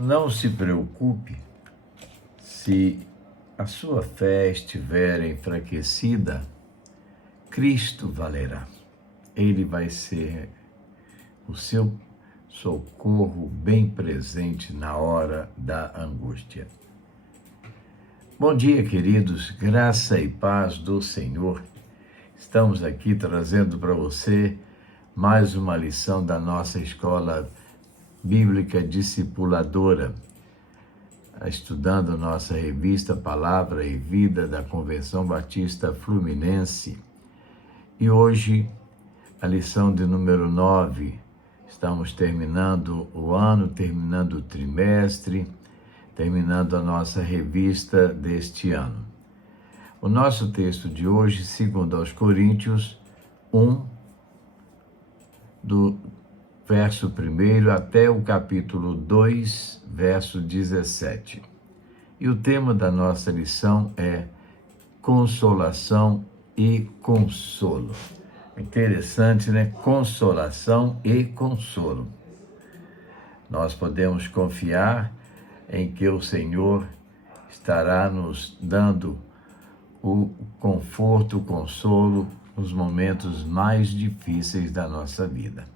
Não se preocupe se a sua fé estiver enfraquecida, Cristo valerá. Ele vai ser o seu socorro bem presente na hora da angústia. Bom dia, queridos, graça e paz do Senhor. Estamos aqui trazendo para você mais uma lição da nossa escola bíblica discipuladora, estudando nossa revista Palavra e Vida da Convenção Batista Fluminense. E hoje, a lição de número 9, estamos terminando o ano, terminando o trimestre, terminando a nossa revista deste ano. O nosso texto de hoje, segundo aos Coríntios 1, do verso 1 até o capítulo 2, verso 17. E o tema da nossa lição é consolação e consolo. Interessante, né? Consolação e consolo. Nós podemos confiar em que o Senhor estará nos dando o conforto, o consolo nos momentos mais difíceis da nossa vida.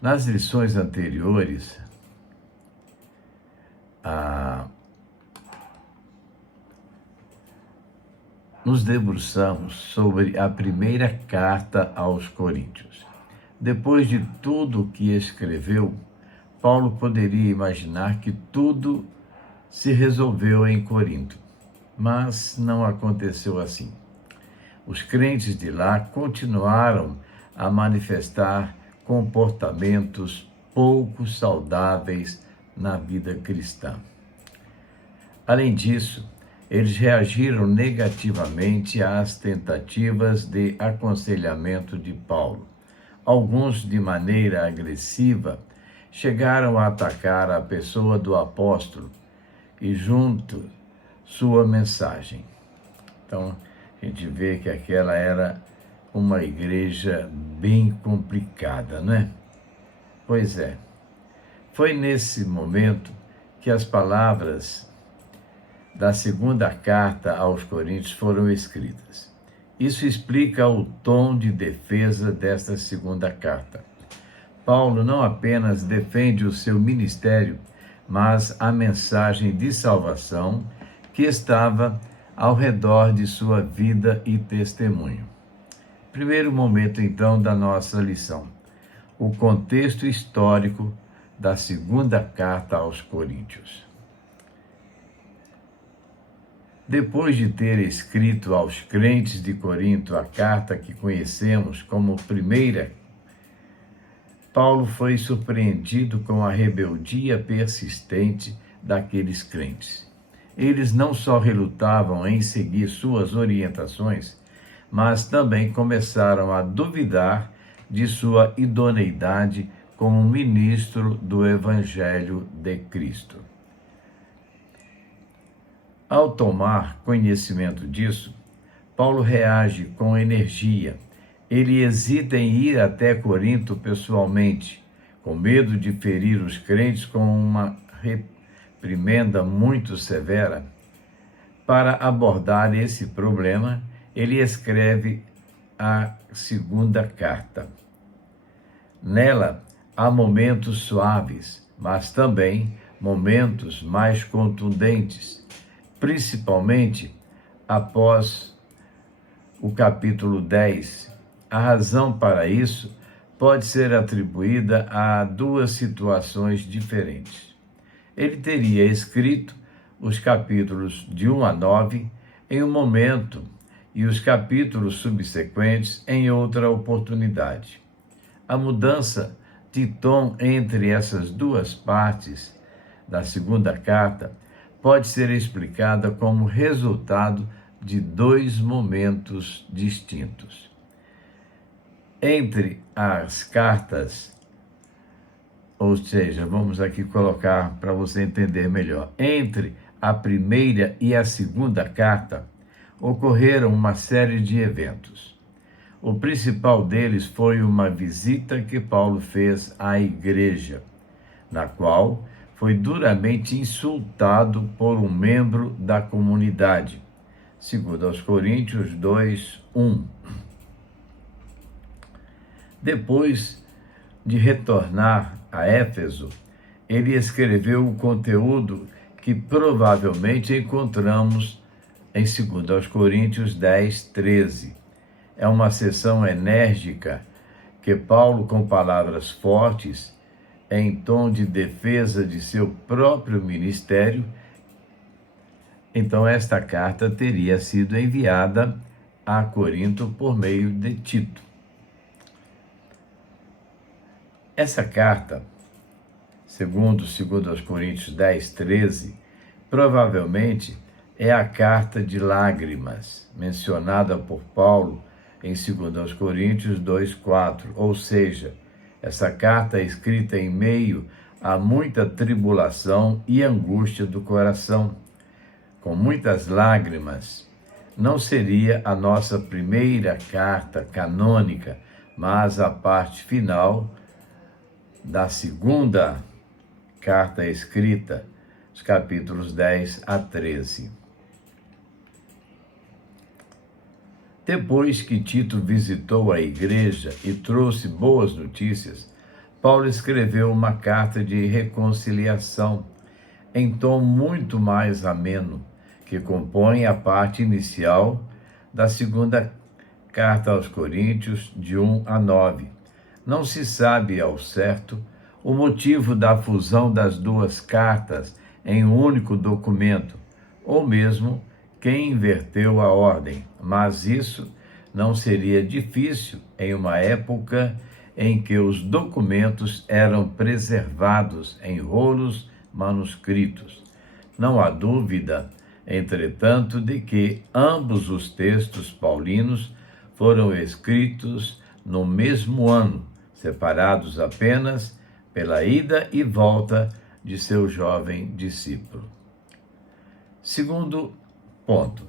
Nas lições anteriores, nos debruçamos sobre a primeira carta aos Coríntios. Depois de tudo o que escreveu, Paulo poderia imaginar que tudo se resolveu em Corinto, mas não aconteceu assim. Os crentes de lá continuaram a manifestar comportamentos pouco saudáveis na vida cristã. Além disso, eles reagiram negativamente às tentativas de aconselhamento de Paulo. Alguns, de maneira agressiva, chegaram a atacar a pessoa do apóstolo e junto sua mensagem. Então, a gente vê que aquela era uma igreja bem complicada, não é? Pois é. Foi nesse momento que as palavras da segunda carta aos Coríntios foram escritas. Isso explica o tom de defesa desta segunda carta. Paulo não apenas defende o seu ministério, mas a mensagem de salvação que estava ao redor de sua vida e testemunho. Primeiro momento, então, da nossa lição: o contexto histórico da segunda carta aos Coríntios. Depois de ter escrito aos crentes de Corinto a carta que conhecemos como primeira, Paulo foi surpreendido com a rebeldia persistente daqueles crentes. Eles não só relutavam em seguir suas orientações, mas também começaram a duvidar de sua idoneidade como ministro do Evangelho de Cristo. Ao tomar conhecimento disso, Paulo reage com energia. Ele hesita em ir até Corinto pessoalmente, com medo de ferir os crentes com uma reprimenda muito severa. Para abordar esse problema, ele escreve a segunda carta. Nela, há momentos suaves, mas também momentos mais contundentes, principalmente após o capítulo 10. A razão para isso pode ser atribuída a duas situações diferentes. Ele teria escrito os capítulos de 1 a 9 em um momento e os capítulos subsequentes em outra oportunidade. A mudança de tom entre essas duas partes da segunda carta pode ser explicada como resultado de dois momentos distintos. Entre as cartas, ou seja, vamos aqui colocar para você entender melhor, entre a primeira e a segunda carta, ocorreram uma série de eventos. O principal deles foi uma visita que Paulo fez à igreja, na qual foi duramente insultado por um membro da comunidade. Segundo aos Coríntios 2:1. Depois de retornar a Éfeso, ele escreveu o conteúdo que provavelmente encontramos em 2 aos Coríntios 10:13. É uma sessão enérgica que Paulo, com palavras fortes, em tom de defesa de seu próprio ministério, então esta carta teria sido enviada a Corinto por meio de Tito. Essa carta, segundo aos Coríntios 10:13, provavelmente é a carta de lágrimas mencionada por Paulo em 2 aos Coríntios 2:4, ou seja, essa carta é escrita em meio a muita tribulação e angústia do coração, com muitas lágrimas. Não seria a nossa primeira carta canônica, mas a parte final da segunda carta escrita, os capítulos 10 a 13. Depois que Tito visitou a igreja e trouxe boas notícias, Paulo escreveu uma carta de reconciliação, em tom muito mais ameno, que compõe a parte inicial da segunda carta aos Coríntios, de 1 a 9. Não se sabe ao certo o motivo da fusão das duas cartas em um único documento, ou mesmo quem inverteu a ordem, mas isso não seria difícil em uma época em que os documentos eram preservados em rolos manuscritos. Não há dúvida, entretanto, de que ambos os textos paulinos foram escritos no mesmo ano, separados apenas pela ida e volta de seu jovem discípulo. Segundo ponto,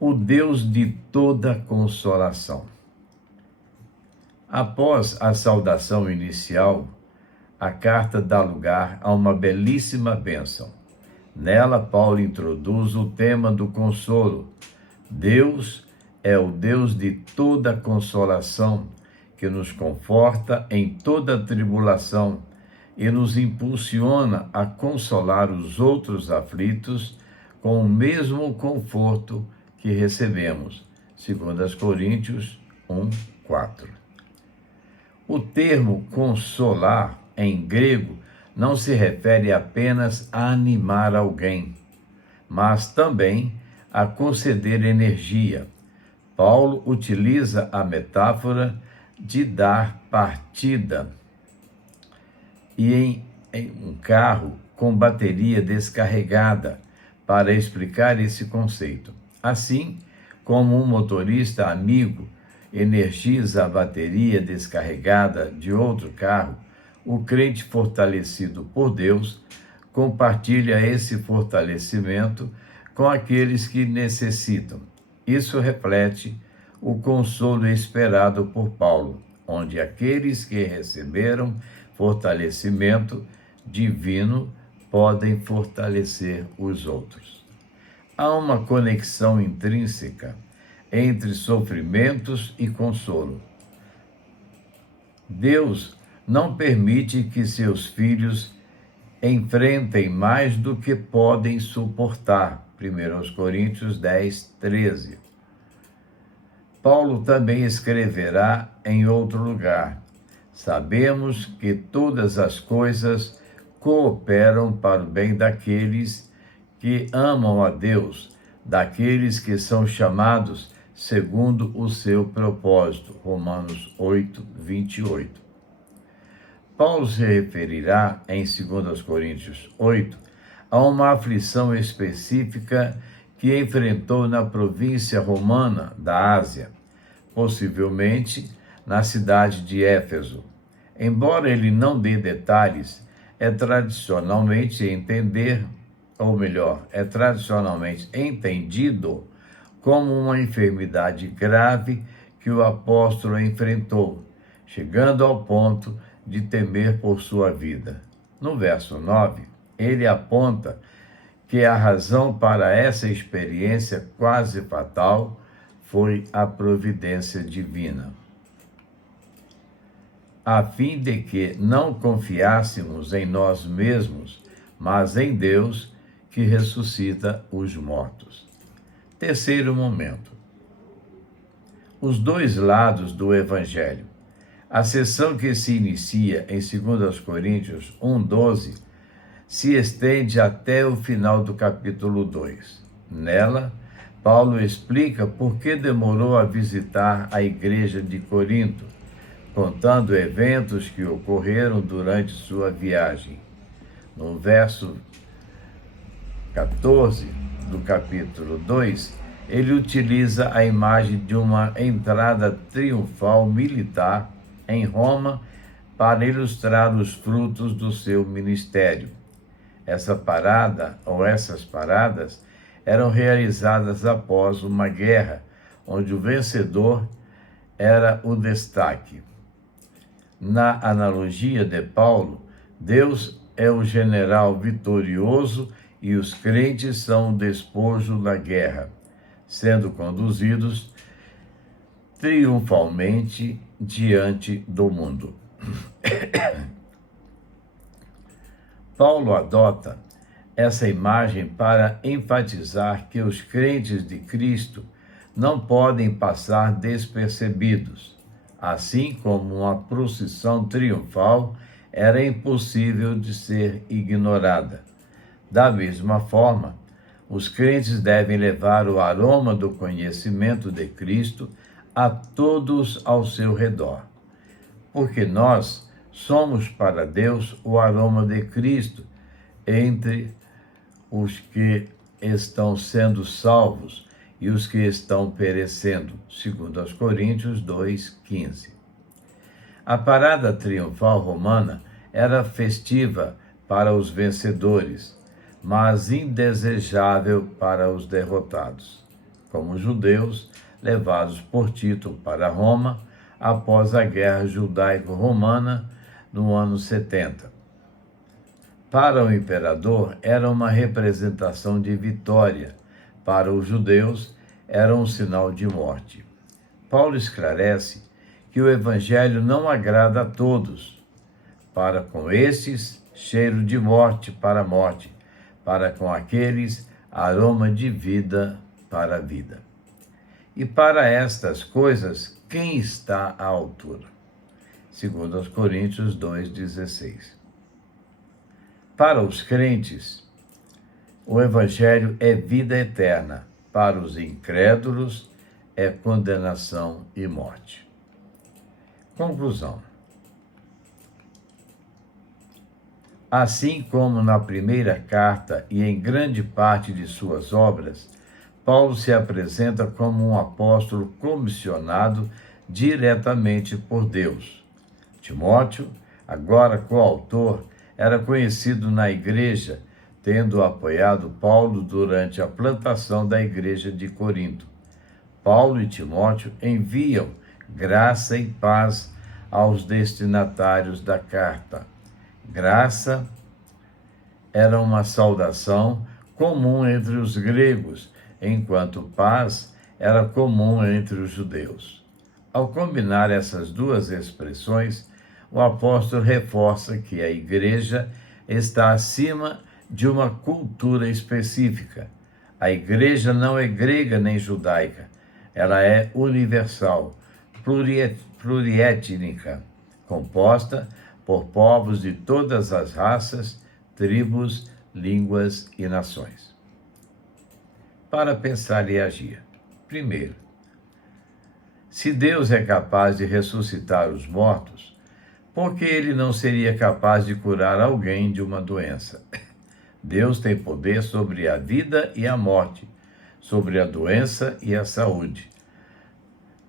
o Deus de toda consolação. Após a saudação inicial, a carta dá lugar a uma belíssima bênção. Nela, Paulo introduz o tema do consolo. Deus é o Deus de toda consolação, que nos conforta em toda tribulação e nos impulsiona a consolar os outros aflitos com o mesmo conforto que recebemos. 2 Coríntios 1:4. O termo consolar, em grego, não se refere apenas a animar alguém, mas também a conceder energia. Paulo utiliza a metáfora de dar partida e em um carro com bateria descarregada para explicar esse conceito. Assim como um motorista amigo energiza a bateria descarregada de outro carro, o crente fortalecido por Deus compartilha esse fortalecimento com aqueles que necessitam. Isso reflete o consolo esperado por Paulo, onde aqueles que receberam fortalecimento divino podem fortalecer os outros. Há uma conexão intrínseca entre sofrimentos e consolo. Deus não permite que seus filhos enfrentem mais do que podem suportar. 1 Coríntios 10:13. Paulo também escreverá em outro lugar: sabemos que todas as coisas cooperam para o bem daqueles que amam a Deus, daqueles que são chamados segundo o seu propósito. Romanos 8:28. Paulo se referirá em 2 Coríntios 8 a uma aflição específica que enfrentou na província romana da Ásia, possivelmente na cidade de Éfeso. Embora ele não dê detalhes, é tradicionalmente entendido como uma enfermidade grave que o apóstolo enfrentou, chegando ao ponto de temer por sua vida. No verso 9, Ele aponta que a razão para essa experiência quase fatal foi a providência divina, a fim de que não confiássemos em nós mesmos, mas em Deus, que ressuscita os mortos. Terceiro momento: os dois lados do Evangelho. A seção que se inicia em 2 Coríntios 1:12 se estende até o final do capítulo 2. Nela, Paulo explica por que demorou a visitar a igreja de Corinto, contando eventos que ocorreram durante sua viagem. No verso 14 do capítulo 2, ele utiliza a imagem de uma entrada triunfal militar em Roma para ilustrar os frutos do seu ministério. Essas paradas eram realizadas após uma guerra, onde o vencedor era o destaque. Na analogia de Paulo, Deus é o general vitorioso e os crentes são o despojo da guerra, sendo conduzidos triunfalmente diante do mundo. Paulo adota essa imagem para enfatizar que os crentes de Cristo não podem passar despercebidos, assim como uma procissão triunfal era impossível de ser ignorada. Da mesma forma, os crentes devem levar o aroma do conhecimento de Cristo a todos ao seu redor, porque nós somos para Deus o aroma de Cristo entre os que estão sendo salvos e os que estão perecendo, segundo aos Coríntios 2:15. A parada triunfal romana era festiva para os vencedores, mas indesejável para os derrotados, como os judeus levados por Tito para Roma após a Guerra Judaico-Romana no ano 70. Para o imperador, era uma representação de vitória. Para os judeus, era um sinal de morte. Paulo esclarece que o evangelho não agrada a todos. Para com estes, cheiro de morte para a morte. Para com aqueles, aroma de vida para a vida. E para estas coisas, quem está à altura? Segundo aos Coríntios 2:16. Para os crentes, o Evangelho é vida eterna. Para os incrédulos, é condenação e morte. Conclusão. Assim como na primeira carta e em grande parte de suas obras, Paulo se apresenta como um apóstolo comissionado diretamente por Deus. Timóteo, agora coautor, era conhecido na igreja, tendo apoiado Paulo durante a plantação da igreja de Corinto. Paulo e Timóteo enviam graça e paz aos destinatários da carta. Graça era uma saudação comum entre os gregos, enquanto paz era comum entre os judeus. Ao combinar essas duas expressões, o apóstolo reforça que a igreja está acima de uma cultura específica. A igreja não é grega nem judaica, ela é universal, pluriétnica, composta por povos de todas as raças, tribos, línguas e nações. Para pensar e agir. Primeiro, se Deus é capaz de ressuscitar os mortos, por que ele não seria capaz de curar alguém de uma doença? Deus tem poder sobre a vida e a morte, sobre a doença e a saúde.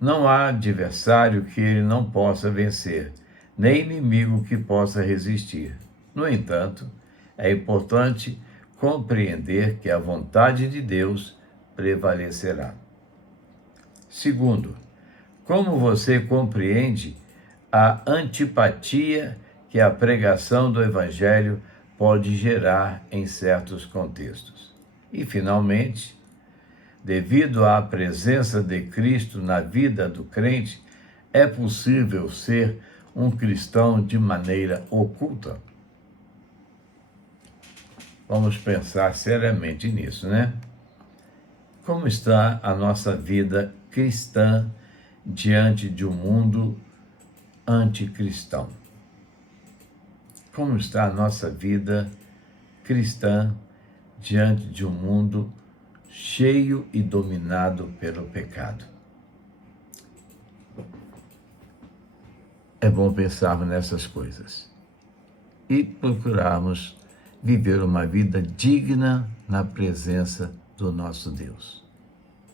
Não há adversário que ele não possa vencer, nem inimigo que possa resistir. No entanto, é importante compreender que a vontade de Deus prevalecerá. Segundo, como você compreende a antipatia que a pregação do Evangelho pode gerar em certos contextos. E, finalmente, devido à presença de Cristo na vida do crente, é possível ser um cristão de maneira oculta? Vamos pensar seriamente nisso, né? Como está a nossa vida cristã diante de um mundo anticristão? Como está a nossa vida cristã diante de um mundo cheio e dominado pelo pecado? É bom pensarmos nessas coisas e procurarmos viver uma vida digna na presença do nosso Deus.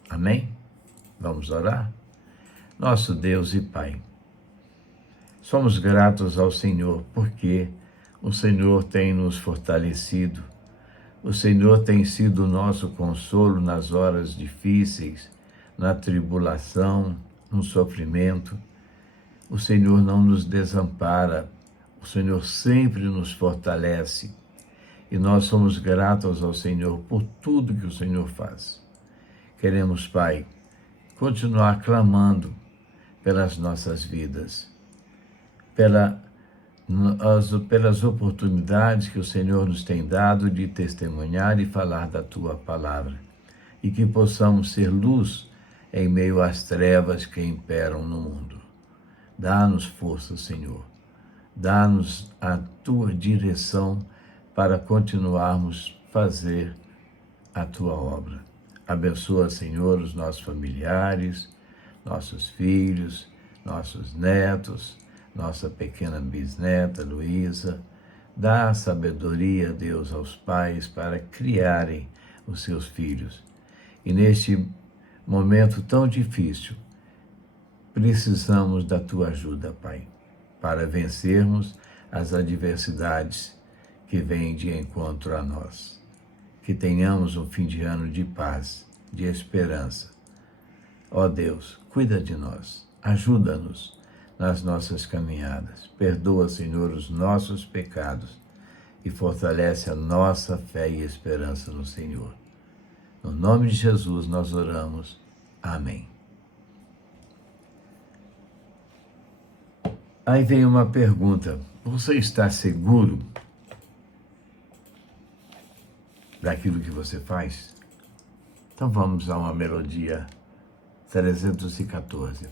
Amém? Vamos orar? Nosso Deus e Pai, somos gratos ao Senhor porque o Senhor tem nos fortalecido, o Senhor tem sido o nosso consolo nas horas difíceis, na tribulação, no sofrimento. O Senhor não nos desampara, o Senhor sempre nos fortalece e nós somos gratos ao Senhor por tudo que o Senhor faz. Queremos, Pai, continuar clamando pelas nossas vidas, pelas oportunidades que o Senhor nos tem dado de testemunhar e falar da Tua palavra, e que possamos ser luz em meio às trevas que imperam no mundo. Dá-nos força, Senhor. Dá-nos a Tua direção para continuarmos fazer a Tua obra. Abençoa, Senhor, os nossos familiares, nossos filhos, nossos netos, nossa pequena bisneta, Luísa. Dá sabedoria, Deus, aos pais para criarem os seus filhos. E neste momento tão difícil, precisamos da Tua ajuda, Pai, para vencermos as adversidades que vêm de encontro a nós. Que tenhamos um fim de ano de paz, de esperança. Ó Deus, cuida de nós, ajuda-nos nas nossas caminhadas. Perdoa, Senhor, os nossos pecados e fortalece a nossa fé e esperança no Senhor. No nome de Jesus nós oramos. Amém. Aí vem uma pergunta: você está seguro daquilo que você faz? Então vamos a uma melodia 314.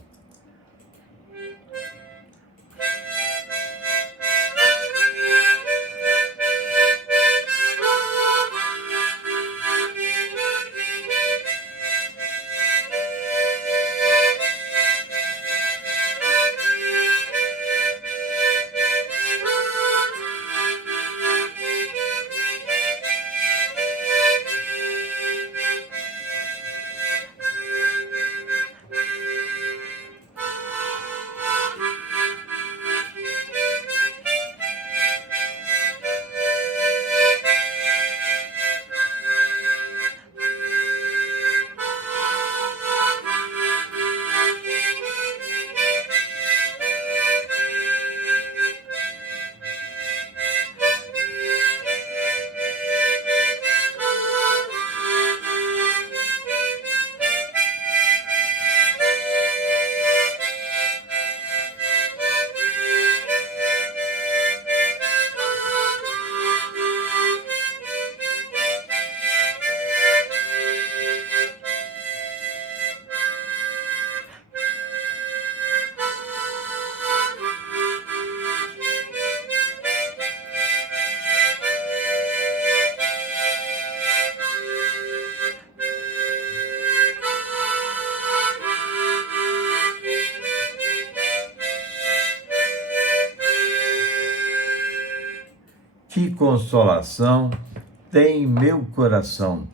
Que consolação tem meu coração,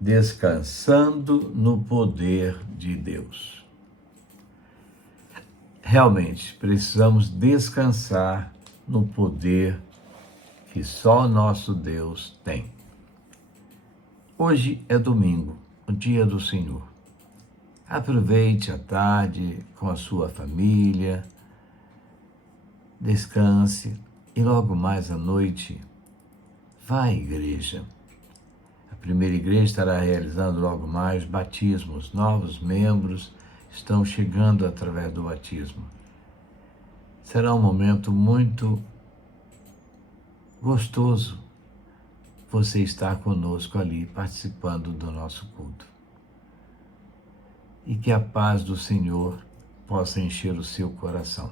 descansando no poder de Deus. Realmente, precisamos descansar no poder que só nosso Deus tem. Hoje é domingo, o dia do Senhor. Aproveite a tarde com a sua família, descanse E logo mais à noite, vá à igreja. A primeira igreja estará realizando logo mais batismos. Novos membros estão chegando através do batismo. Será um momento muito gostoso você estar conosco ali, participando do nosso culto. E que a paz do Senhor possa encher o seu coração.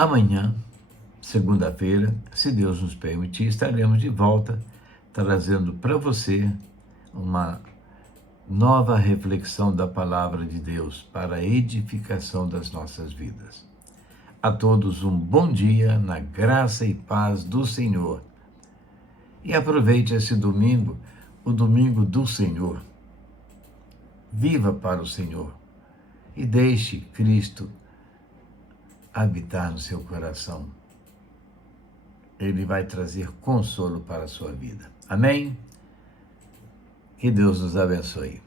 Amanhã, segunda-feira, se Deus nos permitir, estaremos de volta trazendo para você uma nova reflexão da palavra de Deus para a edificação das nossas vidas. A todos um bom dia na graça e paz do Senhor. E aproveite esse domingo, o domingo do Senhor. Viva para o Senhor e deixe Cristo habitar no seu coração. Ele vai trazer consolo para a sua vida. Amém? Que Deus nos abençoe.